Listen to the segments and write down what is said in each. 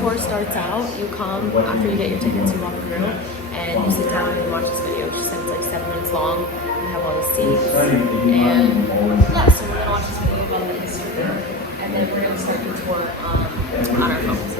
tour starts out, you come after you get your tickets, you walk through, and you sit down and you watch this video. She said it's like 7 minutes long. We have all the seats, and yeah, so we're gonna watch this video about the history, and then we're gonna start the tour on our phones.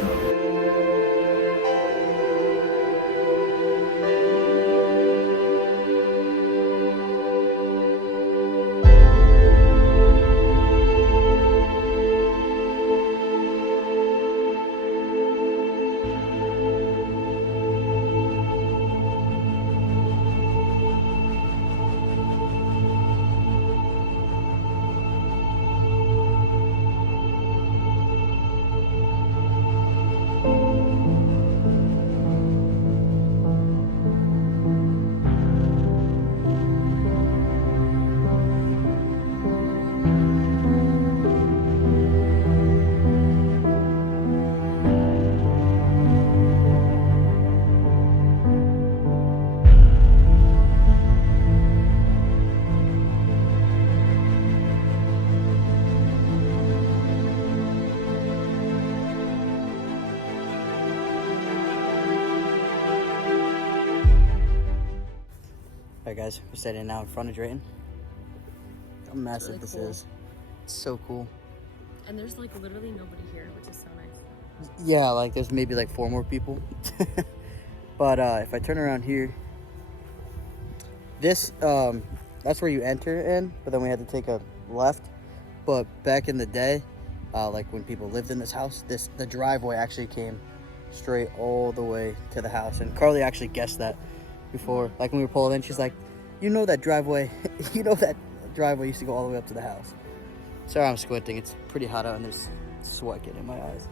Alright guys, we're standing now in front of Drayton. How massive really this cool. is. It's so cool. And there's like literally nobody here, which is so nice. Yeah, like there's maybe like 4 more people. But if I turn around here, this that's where you enter in, but then we had to take a left. But back in the day, like when people lived in this house, the driveway actually came straight all the way to the house. And Carly actually guessed that before. Like when we were pulling in, she's like, you know that driveway used to go all the way up to the house. Sorry I'm squinting, it's pretty hot out and there's sweat getting in my eyes.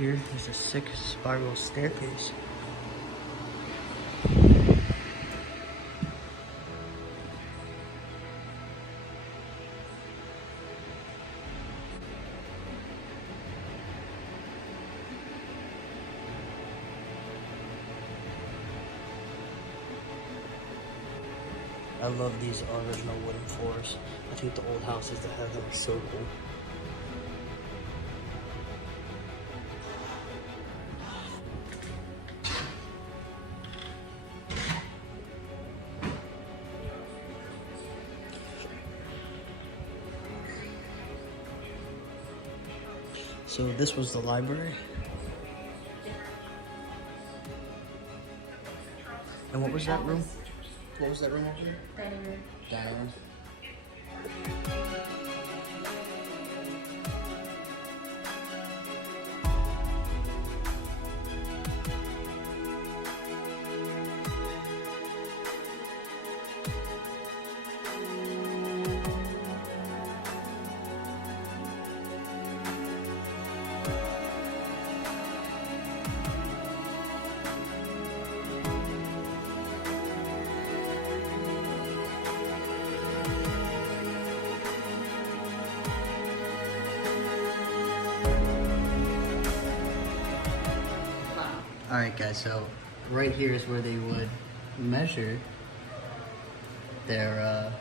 Here is a sick spiral staircase. I love these original wooden floors. I think the old houses that have them are so cool. So this was the library. And what was that room? What was that room over here? Dining room. Dining room. Alright guys, so right here is where they would measure their,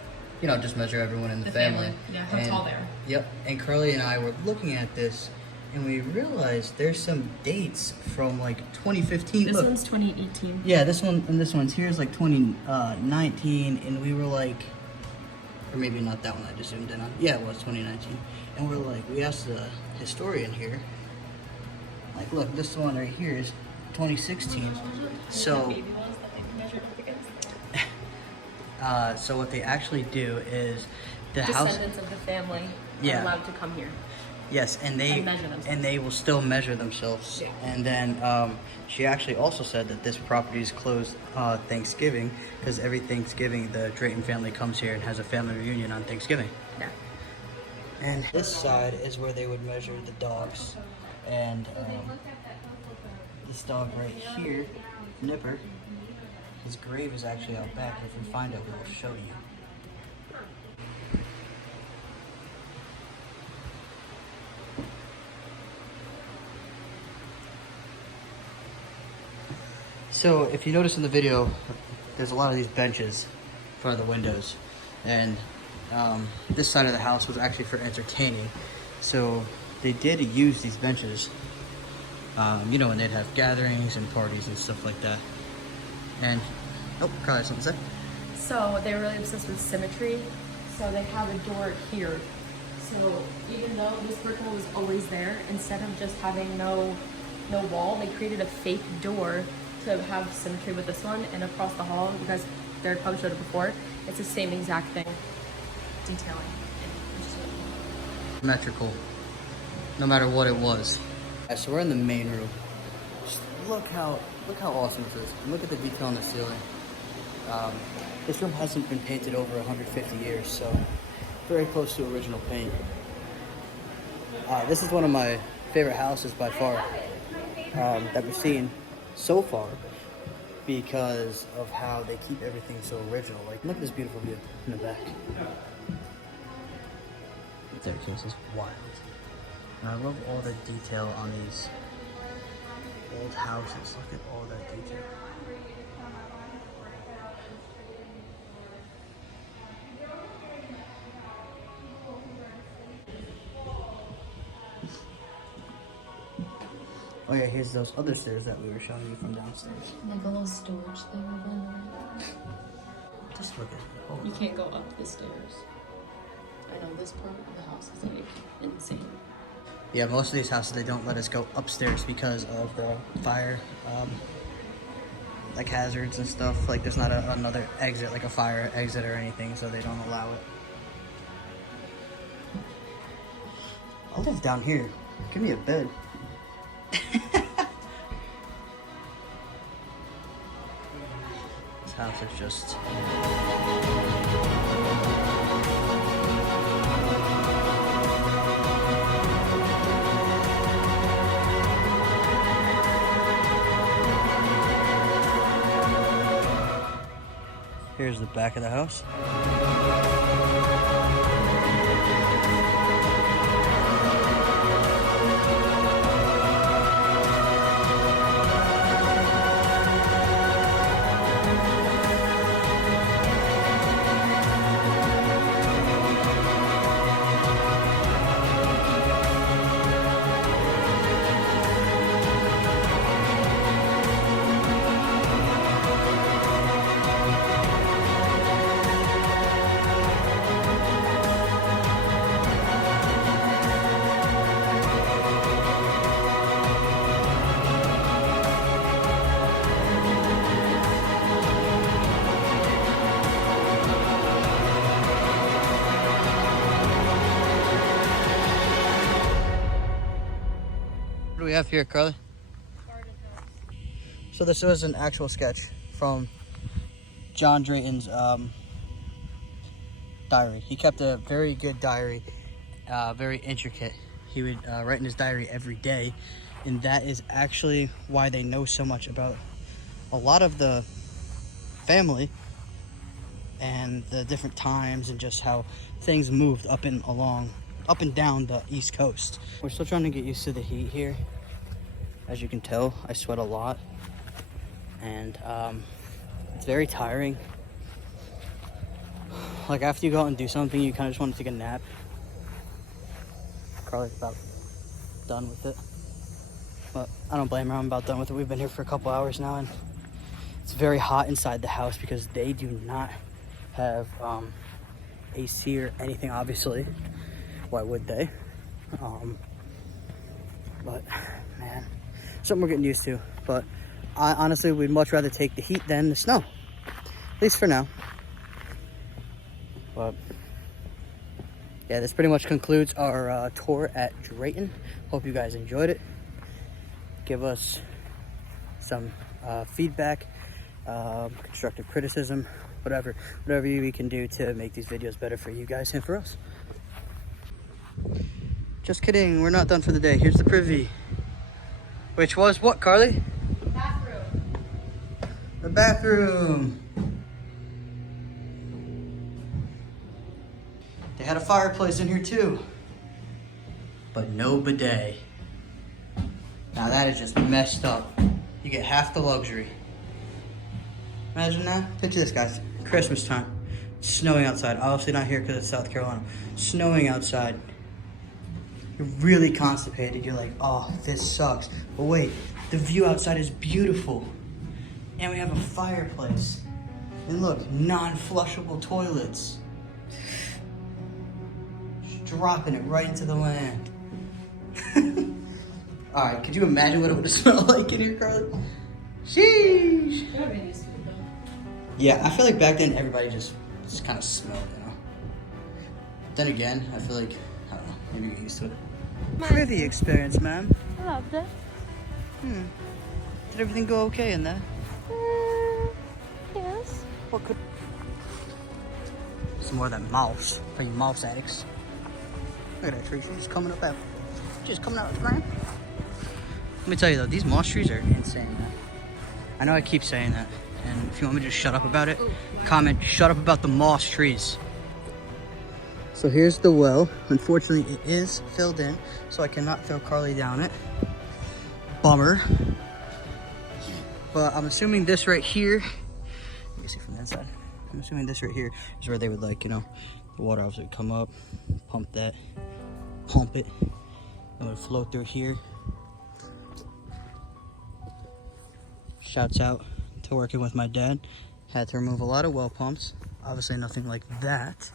just measure everyone in the family. Yeah, how tall they are. Yep, and Carly and I were looking at this and we realized there's some dates from like 2015. This Look, one's 2018. yeah, this one and this one's here is like 2019 and we were like, or maybe not that one I just zoomed in on. Yeah, it was 2019. And we're like, we asked the historian here, like, look, this one right here is 2016. So, so what they actually do is the Descendants of the family Yeah. are allowed to come here. Yes, and measure themselves. they will still measure themselves. Yeah. And then she actually also said that this property is closed Thanksgiving because every Thanksgiving the Drayton family comes here and has a family reunion on Thanksgiving. Yeah. And this side is where they would measure the dogs. And this dog right here, Nipper, his grave is actually out back. If we find it, we will show you. So if you notice in the video, there's a lot of these benches in front of the windows. And this side of the house was actually for entertaining. So they did use these benches, when they'd have gatherings and parties and stuff like that. And, oh, Carly, something to say? So they're really obsessed with symmetry. So they have a door here. So even though this brick wall was always there, instead of just having no wall, they created a fake door to have symmetry with this one. And across the hall, you guys, they probably showed it before, it's the same exact thing. Detailing. Symmetrical, no matter what it was. So we're in the main room. Just look how awesome this is. And look at the detail on the ceiling. This room hasn't been painted over 150 years, so very close to original paint. This is one of my favorite houses by far that we've seen so far because of how they keep everything so original. Like, look at this beautiful view in the back. There it goes, it's wild. And I love all the detail on these old houses. Look at all that detail. Oh yeah, here's those other stairs that we were showing you from downstairs. Like a little storage thing over there. Just look at it. Oh. You can't go up the stairs. I know this part of the house is like insane. Yeah, most of these houses, they don't let us go upstairs because of the fire, like hazards and stuff. Like there's not another exit, like a fire exit or anything, so they don't allow it. I'll live down here. Give me a bed. This house is just... Here's the back of the house. What do we have here, Carly? Garden house. So this was an actual sketch from John Drayton's diary. He kept a very good diary, very intricate. He would write in his diary every day, and that is actually why they know so much about a lot of the family and the different times and just how things moved up and down the East Coast. We're still trying to get used to the heat here. As you can tell, I sweat a lot, and it's very tiring. Like after you go out and do something, you kind of just want to take a nap. Carly's about done with it, but I don't blame her. I'm about done with it. We've been here for a couple hours now, and it's very hot inside the house because they do not have AC or anything, obviously. Why would they? But man, something we're getting used to. But I honestly would much rather take the heat than the snow, at least for now. But yeah, this pretty much concludes our tour at Drayton. Hope you guys enjoyed it. Give us some feedback, constructive criticism, whatever we can do to make these videos better for you guys and for us. Just kidding, we're not done for the day. Here's the privy. Which was what, Carly? Bathroom. The bathroom. They had a fireplace in here too, but no bidet. Now that is just messed up. You get half the luxury. Imagine that. Picture this, guys. Christmas time. It's snowing outside. Obviously not here because it's South Carolina. Snowing outside. You're really constipated. You're like, oh, this sucks. But wait, the view outside is beautiful. And we have a fireplace. And look, non-flushable toilets. Just dropping it right into the land. Alright, could you imagine what it would have smelled like in here, Carly? Sheesh! Yeah, I feel like back then everybody just kind of smelled, you know? But then again, I feel like, I don't know, maybe you get used to it. Privy experience, ma'am. I loved it. Did everything go okay in there? Yes. What could... Some more of that mouse. For you mouse addicts. Look at that tree. She's just coming up out. Just coming out of the ground. Let me tell you though, these moss trees are insane, man. I know I keep saying that. And if you want me to just shut up about it, comment, shut up about the moss trees. So here's the well. Unfortunately, it is filled in, so I cannot throw Carly down it. Bummer. But I'm assuming this right here, you can see from the inside. I'm assuming this right here is where they would, like, you know, the water obviously would come up, pump that, pump it, and it would flow through here. Shouts out to working with my dad. Had to remove a lot of well pumps. Obviously nothing like that.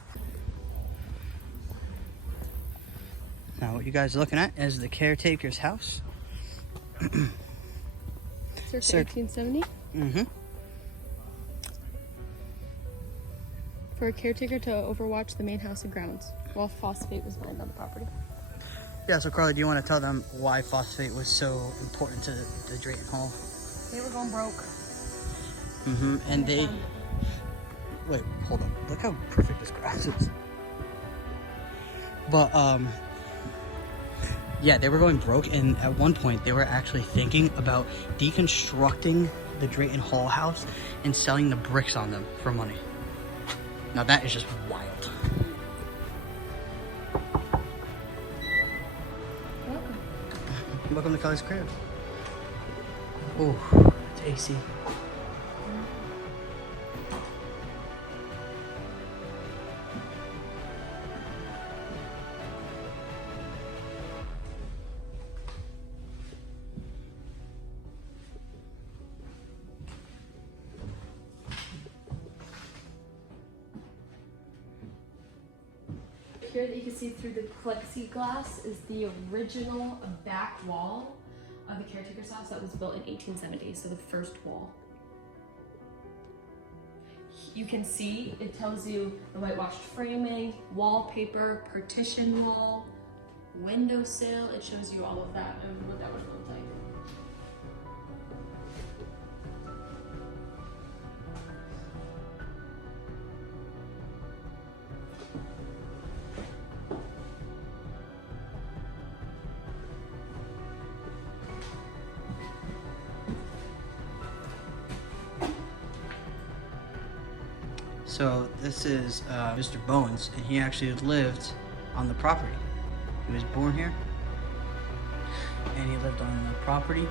Now what you guys are looking at is the caretaker's house. Circa 1870? Mm-hmm. For a caretaker to overwatch the main house and grounds while phosphate was mined on the property. Yeah, so Carly, do you want to tell them why phosphate was so important to the Drayton Hall? They were going broke. Mm-hmm. And they... Wait, hold on. Look how perfect this grass is. But, yeah, they were going broke, and at one point, they were actually thinking about deconstructing the Drayton Hall house and selling the bricks on them for money. Now that is just wild. Welcome. Welcome to Kelly's crib. Oh, it's AC. Here that you can see through the plexiglass is the original back wall of the caretaker's house that was built in 1870, so the first wall. You can see, it tells you the whitewashed framing, wallpaper, partition wall, windowsill. It shows you all of that and what that would look like. So this is Mr. Bowens, and he actually lived on the property. He was born here, and he lived on the property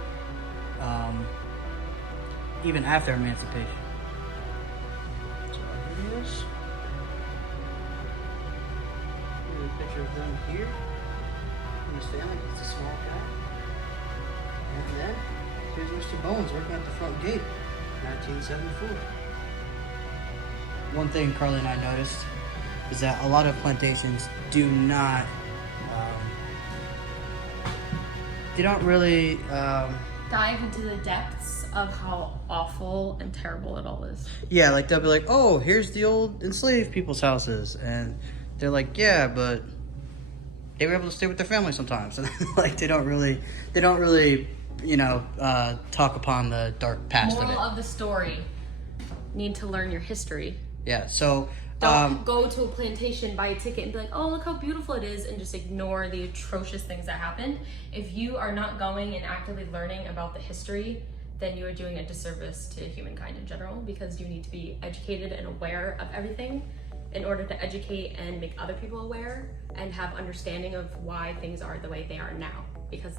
even after emancipation. So here he is. Here's a picture of them here. And his family. He's a small guy. And then here's Mr. Bowens working at the front gate, 1974. One thing Carly and I noticed is that a lot of plantations do not, they don't really Dive into the depths of how awful and terrible it all is. Yeah, like they'll be like, oh, here's the old enslaved people's houses, and they're like, yeah, but they were able to stay with their family sometimes, and like they don't really, you know, talk upon the dark past Moral of it. of the story: need to learn your history. Yeah, so Don't go to a plantation, buy a ticket, and be like, oh, look how beautiful it is, and just ignore the atrocious things that happened. If you are not going and actively learning about the history, then you are doing a disservice to humankind in general, because you need to be educated and aware of everything in order to educate and make other people aware and have understanding of why things are the way they are now, because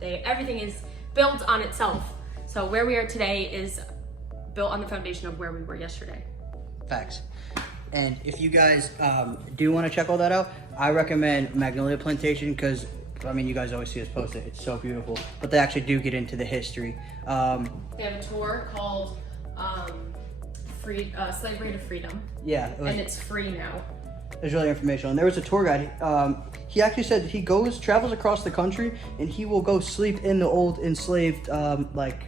everything is built on itself. So where we are today is built on the foundation of where we were yesterday. Facts. And if you guys do want to check all that out, I recommend Magnolia Plantation, because I mean, you guys always see us post it. It's so beautiful. But they actually do get into the history. They have a tour called Slavery to Freedom. Yeah. And it's free now. It's really informational. And there was a tour guide. He actually said he travels across the country, and he will go sleep in the old enslaved like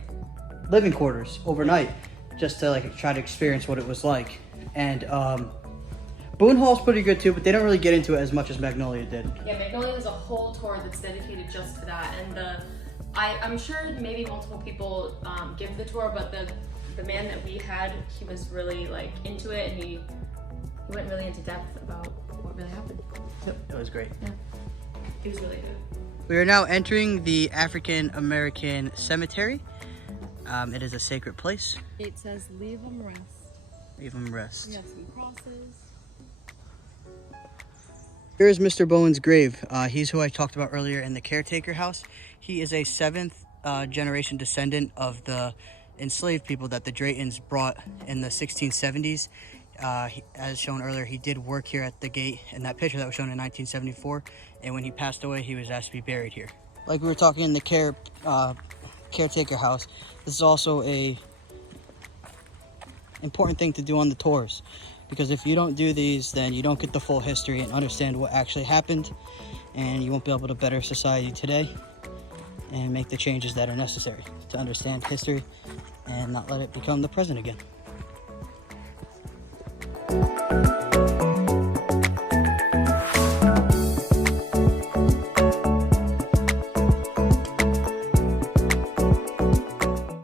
living quarters overnight, just to like try to experience what it was like. And Boone Hall's pretty good too, but they don't really get into it as much as Magnolia did. Yeah, Magnolia has a whole tour that's dedicated just to that. And I'm sure maybe multiple people give the tour, but the man that we had, he was really like into it, and he went really into depth about what really happened. Yep, it was great. Yeah, he was really good. We are now entering the African American Cemetery. It is a sacred place. It says, leave them rest. Leave them rest. We have some crosses. Here is Mr. Bowen's grave. He's who I talked about earlier in the caretaker house. He is a 7th generation descendant of the enslaved people that the Draytons brought in the 1670s. As shown earlier, he did work here at the gate in that picture that was shown in 1974. And when he passed away, he was asked to be buried here. Like we were talking in the caretaker house, this is also a important thing to do on the tours, because if you don't do these, then you don't get the full history and understand what actually happened, and you won't be able to better society today and make the changes that are necessary to understand history and not let it become the present again.